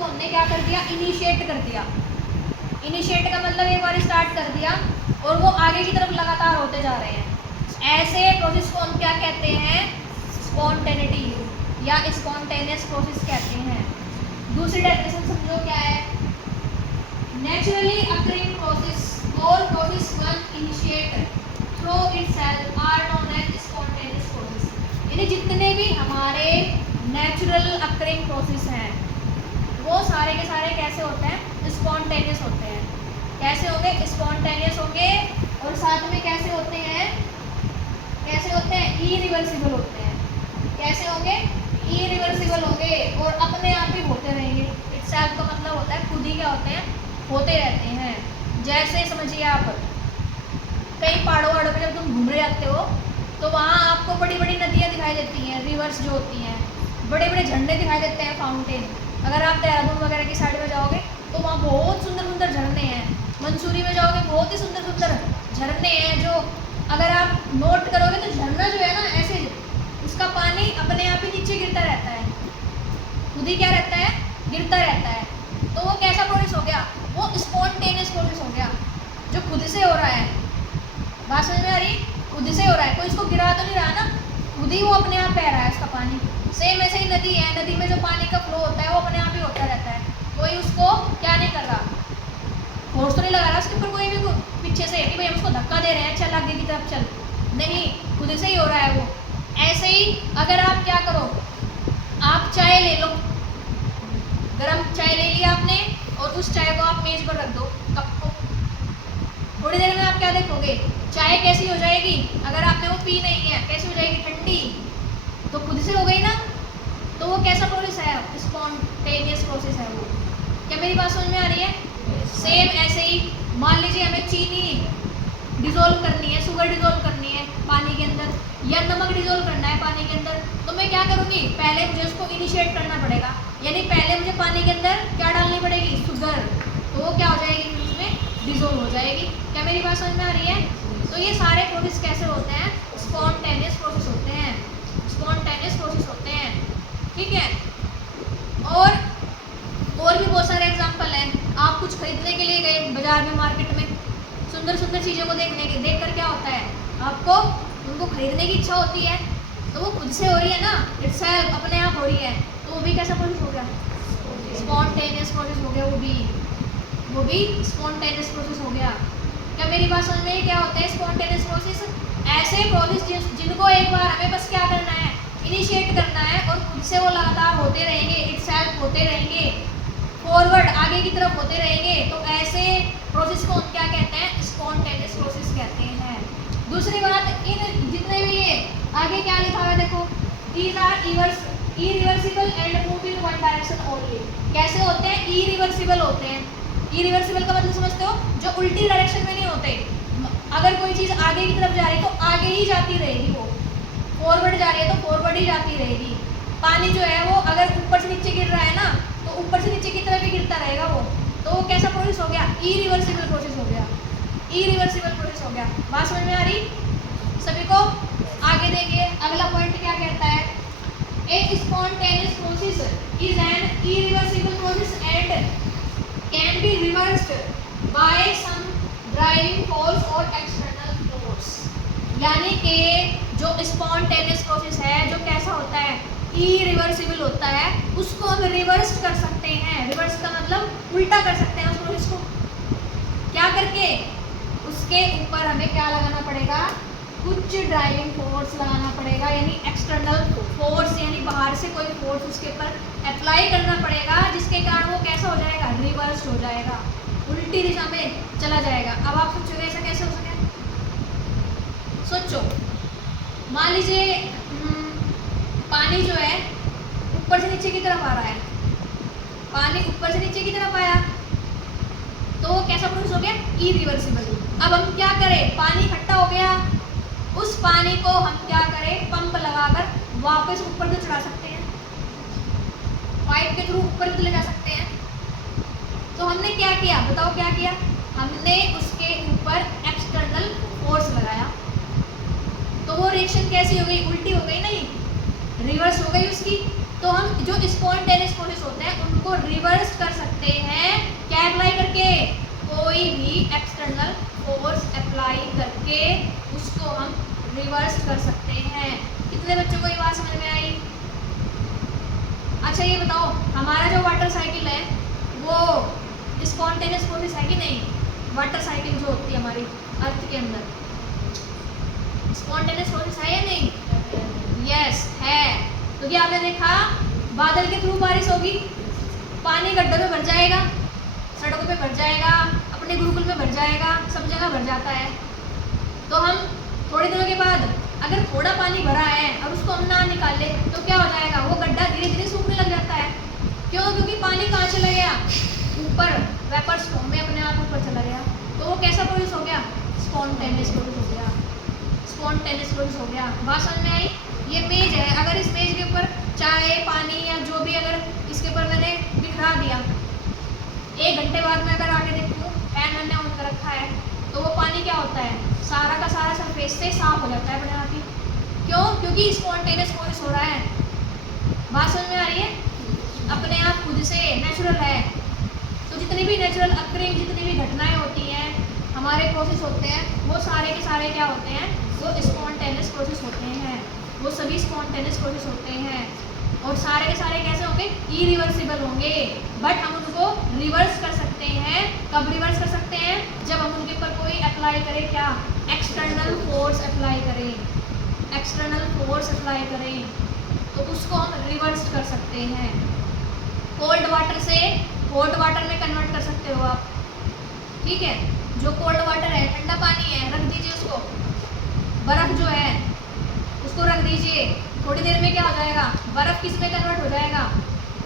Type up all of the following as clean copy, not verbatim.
को हमने क्या कर दिया, इनिशिएट कर दिया। इनिशिएट का मतलब एक बार स्टार्ट कर दिया और वो आगे की तरफ लगातार होते जा रहे हैं। ऐसे प्रोसेस को हम क्या कहते हैं, स्पॉन्टेनिटी या स्पॉन्टेनियस प्रोसेस कहते हैं। दूसरी डेफिनेशन समझो क्या है, नेचुरली अकरिंग प्रोसेस और process one initiate through itself are known as spontaneous process. यानी जितने भी हमारे नेचुरल अकरिंग प्रोसेस हैं वो सारे के सारे कैसे होते हैं, स्पॉन्टेनियस होते हैं। कैसे होंगे, स्पॉन्टेनियस होंगे। और साथ में कैसे होते हैं, कैसे होते हैं, इरिवर्सिबल होते हैं। कैसे होंगे, इरिवर्सिबल होंगे और अपने आप ही होते रहेंगे। इटसेल्फ का मतलब होता है खुद ही क्या होते हैं, होते रहते हैं। जैसे समझिए आप कई पहाड़ों वाड़ों में जब तुम घूम रहे आते हो तो वहाँ आपको बड़ी बड़ी नदियाँ दिखाई देती हैं, रिवर्स जो होती हैं, बड़े बड़े झंडे दिखाई देते हैं, फाउंटेन। अगर आप देहरादून वगैरह की साइड में जाओगे तो वहाँ बहुत सुंदर सुंदर झरने हैं। मंसूरी में जाओगे बहुत ही सुंदर सुंदर झरने हैं, जो अगर आप नोट करोगे तो झरना जो है ना ऐसे उसका पानी अपने आप ही नीचे गिरता रहता है, खुद ही क्या रहता है, गिरता रहता है। तो वो कैसा प्रोसेस हो गया, वो स्पॉन्टेनियस प्रोसेस हो गया, जो खुद से हो रहा है। बात समझ में आ रही, खुद से हो रहा है, कोई इसको गिरा तो नहीं रहा ना, खुद ही वो अपने आप बह रहा है उसका पानी। सेम ऐसे ही नदी है, नदी में जो पानी का फ्लो होता है वो अपने आप ही होता रहता है, कोई उसको क्या नहीं कर रहा, फोर्स तो नहीं लगा रहा उसके ऊपर कोई भी पीछे से कि भाई हम उसको धक्का दे रहे हैं चल आगे की तरफ चल, नहीं, खुद से ही हो रहा है वो। ऐसे ही अगर आप क्या करो, आप चाय ले लो, गरम चाय ले लिया आपने और उस चाय को आप मेज पर रख दो, कप को, थोड़ी देर में आप क्या देखोगे, चाय कैसी हो जाएगी, अगर आपने वो पी नहीं है कैसी हो जाएगी, ठंडी। तो खुद से हो गई ना, तो वो कैसा प्रोसेस है, स्पॉन्टेनियस प्रोसेस है वो। क्या मेरी बात समझ में आ रही है? सेम ऐसे ही मान लीजिए हमें चीनी डिजोल्व करनी है, शुगर डिजोल्व करनी है पानी के अंदर, या नमक डिजोल्व करना है पानी के अंदर, तो मैं क्या करूँगी, पहले मुझे उसको इनिशिएट करना पड़ेगा, यानी पहले मुझे पानी के अंदर क्या डालनी पड़ेगी, शुगर, तो वो क्या हो जाएगी, उसमें डिजोल्व हो जाएगी। क्या मेरी बात समझ में आ रही है? तो ये सारे प्रोसेस कैसे होते हैं, स्पॉन्टेनियस प्रोसेस होते हैं, स्पॉन्टेनियस प्रोसेस होते हैं, ठीक है। और भी बहुत सारे एग्जाम्पल हैं। आप कुछ खरीदने के लिए गए बाजार में, मार्केट में, सुंदर सुंदर चीज़ों को देख कर क्या होता है, आपको उनको खरीदने की इच्छा होती है, तो वो खुद से हो रही है ना, इटसेल्फ अपने आप हो रही है, तो वो भी कैसा प्रोसेस हो गया, स्पॉन्टेनियस प्रोसेस हो गया, वो भी स्पॉन्टेनियस प्रोसेस हो गया। क्या मेरी बात समझ में? क्या होता है स्पॉन्टेनियस प्रोसेस? ऐसे प्रोसेस जिनको एक बार हमें बस क्या करना है, इनिशिएट करना है और खुद से वो लगातार होते रहेंगे, इटसेल्फ होते रहेंगे, फॉरवर्ड आगे की तरफ होते रहेंगे, तो ऐसे प्रोसेस को हम क्या कहते हैं, स्पॉन्टेनियस प्रोसेस कहते हैं। दूसरी बात, इन जितने भी ये आगे क्या लिखा हुआ है देखो, these are irreversible and move in one direction only. कैसे होते हैं, इरिवर्सिबल होते हैं। इरिवर्सिबल का मतलब समझते हो, जो उल्टी डायरेक्शन में नहीं होते, अगर कोई चीज़ आगे की तरफ जा रही है तो आगे ही जाती रहेगी, वो फॉरवर्ड जा रही है तो फॉरवर्ड ही जाती रहेगी। पानी जो है वो अगर ऊपर से नीचे गिर रहा है ना, तो ऊपर से नीचे की तरफ ही गिरता रहेगा वो, तो वो कैसा प्रोसेस हो गया, इरिवर्सिबल प्रोसेस हो गया, इरिवर्सिबल प्रोसेस हो गया। बात समझ में आ रही सभी को? आगे देखिए अगला पॉइंट क्या कहता है, a spontaneous process is an irreversible process and can be reversed by some driving force और एक्सटर्नल फोर्स। यानी कि जो स्पॉन्टेनियस प्रोसेस है, जो कैसा होता है, इरिवर्सिबल होता है, उसको हम रिवर्स कर सकते हैं। रिवर्स का मतलब उल्टा कर सकते हैं उस प्रोसेस को, क्या करके, उसके ऊपर हमें क्या लगाना पड़ेगा, कुछ ड्राइविंग फोर्स लगाना पड़ेगा, यानी एक्सटर्नल फोर्स, यानी बाहर से कोई फोर्स उसके ऊपर अप्लाई करना पड़ेगा, जिसके कारण वो कैसा हो जाएगा, रिवर्स हो जाएगा, उल्टी दिशा में चला जाएगा। अब आप सोचोगे ऐसा कैसे हो सके, सोचो, मान लीजिए पानी जो है ऊपर से नीचे की तरफ आ रहा है, पानी ऊपर से नीचे की तरफ आया तो कैसा प्रोसेस हो गया, इरिवर्सिबल। अब हम क्या करें, पानी इकट्ठा हो गया, उस पानी को हम क्या करें, पंप लगाकर वापस ऊपर तो चढ़ा सकते हैं, पाइप के थ्रू ऊपर भी ले जा सकते हैं। तो हमने क्या किया, बताओ क्या किया, हमने उसके ऊपर एक्सटर्नल फोर्स लगाया, तो वो रिएक्शन कैसी हो गई, उल्टी हो गई नहीं, रिवर्स हो गई उसकी। तो हम जो स्पॉन्टेनियस प्रोसेस होते हैं उनको रिवर्स कर सकते हैं, क्या अप्लाई करके, कोई भी एक्सटर्नल फोर्स अप्लाई करके उसको हम रिवर्स कर सकते हैं। कितने बच्चों को ये बात समझ में आई? अच्छा ये बताओ, हमारा जो वाटर साइकिल है वो स्पॉन्टेनियस प्रोसेस है कि नहीं? वाटर साइकिल जो होती है हमारी अर्थ के अंदर, स्पॉन्टेनियस प्रोसेस है या नहीं? यस है। तो क्या आपने देखा, बादल के थ्रू बारिश होगी, पानी गड्ढों में भर जाएगा, सड़कों पे भर जाएगा, अपने गुरुकुल में भर जाएगा, सब जगह भर जाता है। तो हम थोड़े दिनों के बाद अगर थोड़ा पानी भरा है और उसको हम ना निकाले तो क्या हो जाएगा, वो गड्ढा धीरे धीरे सूखने लग जाता है। क्यों? क्योंकि पानी कहाँ चला गया, ऊपर वेपर्स फॉर्म में अपने आप ऊपर चला गया। तो वो कैसा प्रोसेस हो गया, स्पॉन्टेनियस प्रोसेस हो गया, स्पॉन्टेनियस प्रोसेस हो गया। बात समझ में आई? ये मेज है, अगर इस मेज के ऊपर चाय पानी या जो भी अगर इसके ऊपर मैंने बिखरा दिया, 1 घंटे बाद में अगर आके देखूँ फैन मैंने ऑन कर रखा है, तो वो पानी क्या होता है, सारा का सारा सरफेस से साफ हो जाता है अपने आप ही। क्यों? क्योंकि स्पॉन्टेनियस प्रोसेस हो रहा है। बात समझ में आ रही है? अपने आप खुद से नेचुरल है। तो जितनी भी नेचुरल अक्रिंग, जितनी भी घटनाएं होती हैं, हमारे प्रोसेस होते हैं, वो सारे के सारे क्या होते हैं, वो स्पॉन्टेनियस प्रोसेस होते हैं। वो सभी स्पॉन्टेनियस प्रोसेस होते हैं और सारे के सारे कैसे होंगे, इरिवर्सिबल होंगे। बट हम उनको रिवर्स कर सकते हैं। कब रिवर्स कर सकते हैं? जब हम उनके ऊपर कोई अप्लाई करें, क्या, एक्सटर्नल फोर्स अप्लाई करें, एक्सटर्नल फोर्स अप्लाई करें तो उसको हम रिवर्स कर सकते हैं। कोल्ड वाटर से हॉट वाटर में कन्वर्ट कर सकते हो आप, ठीक है। जो कोल्ड वाटर है, ठंडा पानी है, रख दीजिए उसको, बर्फ जो है उसको रख दीजिए, थोड़ी देर में क्या हो जाएगा, बर्फ किस में कन्वर्ट हो जाएगा,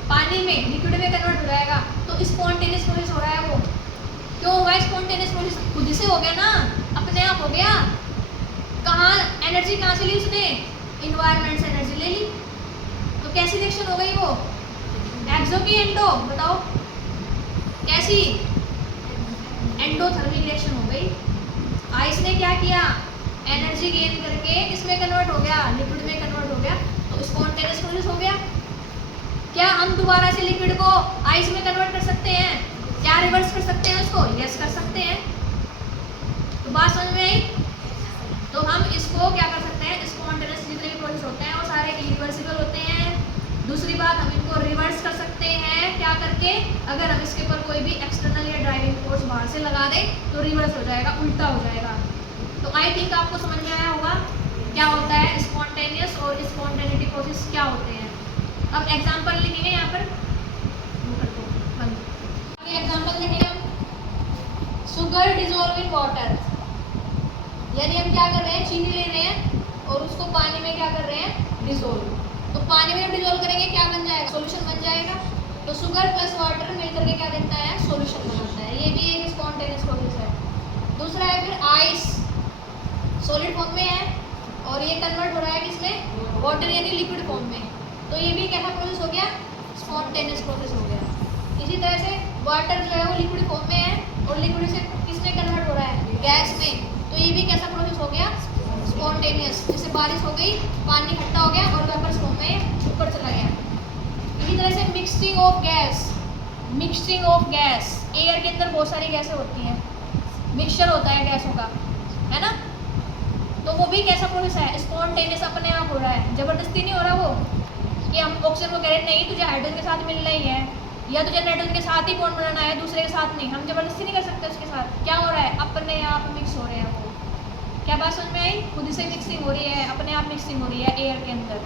पानी में, लिक्विड में कन्वर्ट हो जाएगा। तो स्पॉन्टेनियस प्रोसेस हो रहा है वो। क्यों हुआ स्पॉन्टेनियस प्रोसेस? खुद से हो गया ना, अपने आप हो गया। कहाँ एनर्जी कहाँ से ली उसने, इन्वायरमेंट से एनर्जी ले ली। तो कैसी रिएक्शन हो गई वो, एक्सो की एंडो, बताओ कैसी, एंडोथर्मिक रिएक्शन हो गई। आइस ने क्या किया, एनर्जी गेन करके इसमें कन्वर्ट हो गया, लिक्विड में कन्वर्ट हो गया, तो स्पॉन्टेनियस प्रोसेस हो गया। क्या हम दोबारा से लिक्विड को आइस में कन्वर्ट कर सकते हैं? क्या रिवर्स कर सकते हैं उसको? यस कर सकते हैं। तो बात समझ में आई? तो हम इसको क्या कर सकते हैं, स्पॉन्टेनियस जितने भी प्रोसेस होते हैं वो सारे इरिवर्सिबल होते हैं। दूसरी बात, हम इनको रिवर्स कर सकते हैं, क्या करके, अगर हम इसके ऊपर कोई भी एक्सटर्नल या ड्राइविंग फोर्स बाहर से लगा दें तो रिवर्स हो जाएगा, उल्टा हो जाएगा। तो आई थिंक आपको समझ में आया होगा क्या होता है स्पॉन्टेनियस और स्पॉन्टेनिटी प्रोसेस क्या होते हैं। अब एग्जाम्पल लिखेंगे यहाँ पर, एग्जाम्पल लिखेंगे हम, शुगर डिजोल्व इन वाटर, यानी हम क्या कर रहे हैं, चीनी ले रहे हैं और उसको पानी में क्या कर रहे हैं, डिजोल्व। तो पानी में डिजोल्व करेंगे क्या बन जाएगा, सॉल्यूशन बन जाएगा। तो शुगर प्लस वाटर मिलकर के क्या देता है, सॉल्यूशन बनाता है। ये भी एक स्पॉन्टेनियस प्रोसेस है। दूसरा है फिर आइस, सॉलिड फॉर्म में है और ये कन्वर्ट हो रहा है किसमें, वाटर यानी लिक्विड फॉर्म में। तो ये भी कैसा प्रोसेस हो गया, स्पॉन्टेनियस प्रोसेस हो गया। इसी तरह से वाटर जो है वो लिक्विड फॉर्म में है और लिक्विड से किसमें कन्वर्ट हो रहा है, गैस में। तो ये भी कैसा प्रोसेस हो गया, स्पॉन्टेनियस। जैसे बारिश हो गई, पानी इकट्ठा हो गया और वेपर्स फॉर्म में ऊपर चला गया। इसी तरह से mixing of gas, mixing of gas, air के अंदर बहुत सारी गैसें होती हैं, मिक्सचर होता है गैसों का, है ना। तो वो भी कैसा प्रोसेस है, स्पॉन्टेनियस, अपने आप हो रहा है, जबरदस्ती नहीं हो रहा वो कि हम ऑक्सीजन को कह रहे हैं नहीं तुझे हाइड्रोजन के साथ मिलना ही है या तुझे नाइट्रोजन के साथ ही बॉन्ड बनाना है, दूसरे के साथ नहीं, हम जबरदस्ती नहीं कर सकते उसके साथ। क्या हो रहा है, अपने आप मिक्स हो रहे हैं वो। क्या बात समझ में आई? खुद से मिक्सिंग हो रही है, अपने आप मिक्सिंग हो रही है एयर के अंदर।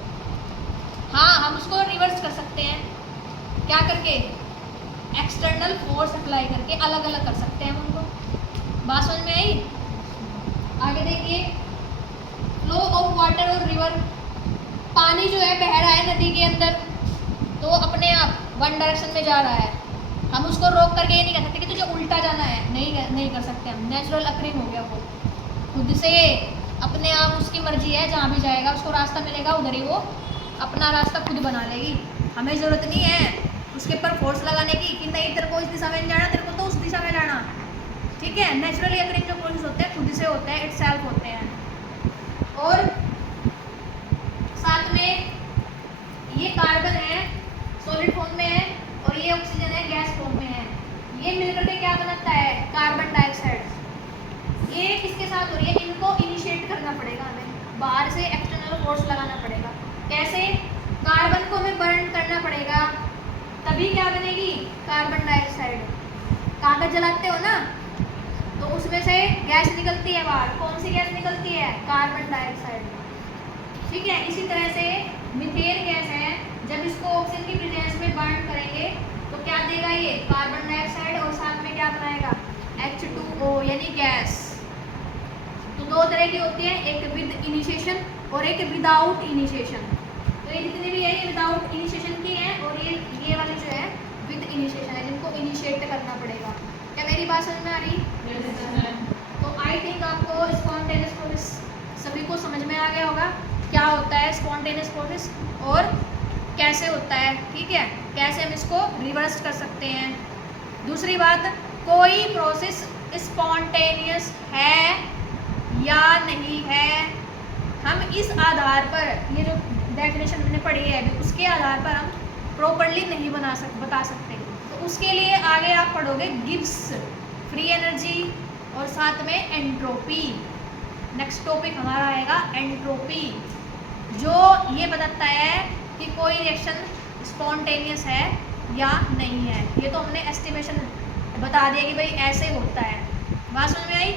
हाँ, हम उसको रिवर्स कर सकते हैं, क्या करके, एक्सटर्नल फोर्स अप्लाई करके अलग अलग कर सकते हैं हम उनको। बात समझ में आई? आगे देखिए, फ्लो ऑफ वाटर और रिवर, पानी जो है बह रहा है नदी के अंदर तो अपने आप वन डायरेक्शन में जा रहा है, हम उसको रोक करके ये नहीं कर सकते कि तुझे उल्टा जाना है, नहीं कर सकते हम। नेचुरल अक्रिंग हो गया वो, खुद से अपने आप उसकी मर्जी है, जहाँ भी जाएगा उसको रास्ता मिलेगा उधर ही वो अपना रास्ता खुद बना लेगी। हमें ज़रूरत नहीं है उसके ऊपर फोर्स लगाने की कि नहीं तेरे को इस दिशा में जाना, तेरे को तो उस दिशा में जाना, ठीक है। नेचुरली अक्रिंग जो प्रोसेस होते हैं खुद से होते हैं, इटसेल्फ होते हैं। और साथ में ये कार्बन है सॉलिड फॉर्म में है और ये ऑक्सीजन है गैस फॉर्म में है। ये मिलकर के क्या बनाता है? Carbon dioxide. ये किसके साथ हो रही है? इनको इनिशिएट करना पड़ेगा हमें, बाहर से एक्सटर्नल फोर्स लगाना पड़ेगा। कैसे? कार्बन को हमें बर्न करना पड़ेगा, तभी क्या बनेगी? Carbon dioxide. कागज जलाते हो ना, तो उसमें से गैस निकलती है बाहर। कौन सी गैस निकलती है? Carbon dioxide. ठीक है। इसी तरह से मीथेन गैस है, जब इसको ऑक्सीजन की प्रेजेंस में बर्न करेंगे तो क्या देगा? ये कार्बन डाइऑक्साइड और साथ में क्या बनाएगा? H2O यानी गैस। तो दो तरह की होती है, एक विद इनिशिएशन और एक विदाउट इनिशिएशन। तो ये जितनी भी है ये विदाउट इनिशिएशन की है और ये वाली जो है विद इनिशिएशन है, जिनको इनिशिएट करना पड़ेगा। क्या मेरी बात समझ में आ रही? तो आई थिंक आपको स्पॉन्टेनियस प्रोसेस सभी को समझ में आ गया होगा, क्या होता है स्पॉन्टेनियस प्रोसेस और कैसे होता है। ठीक है, कैसे हम इसको रिवर्स कर सकते हैं। दूसरी बात, कोई प्रोसेस स्पॉन्टेनियस है या नहीं है, हम इस आधार पर, ये जो डेफिनेशन मैंने पढ़ी है अभी, उसके आधार पर हम प्रॉपर्ली नहीं बता सकते। तो उसके लिए आगे आप पढ़ोगे गिब्स, फ्री एनर्जी और साथ में एंट्रोपी। नेक्स्ट टॉपिक हमारा आएगा एंट्रोपी, जो ये बताता है कि कोई रिएक्शन स्पॉन्टेनियस है या नहीं है। ये तो हमने एस्टिमेशन बता दिया कि भाई ऐसे होता है। बात समझ में आई?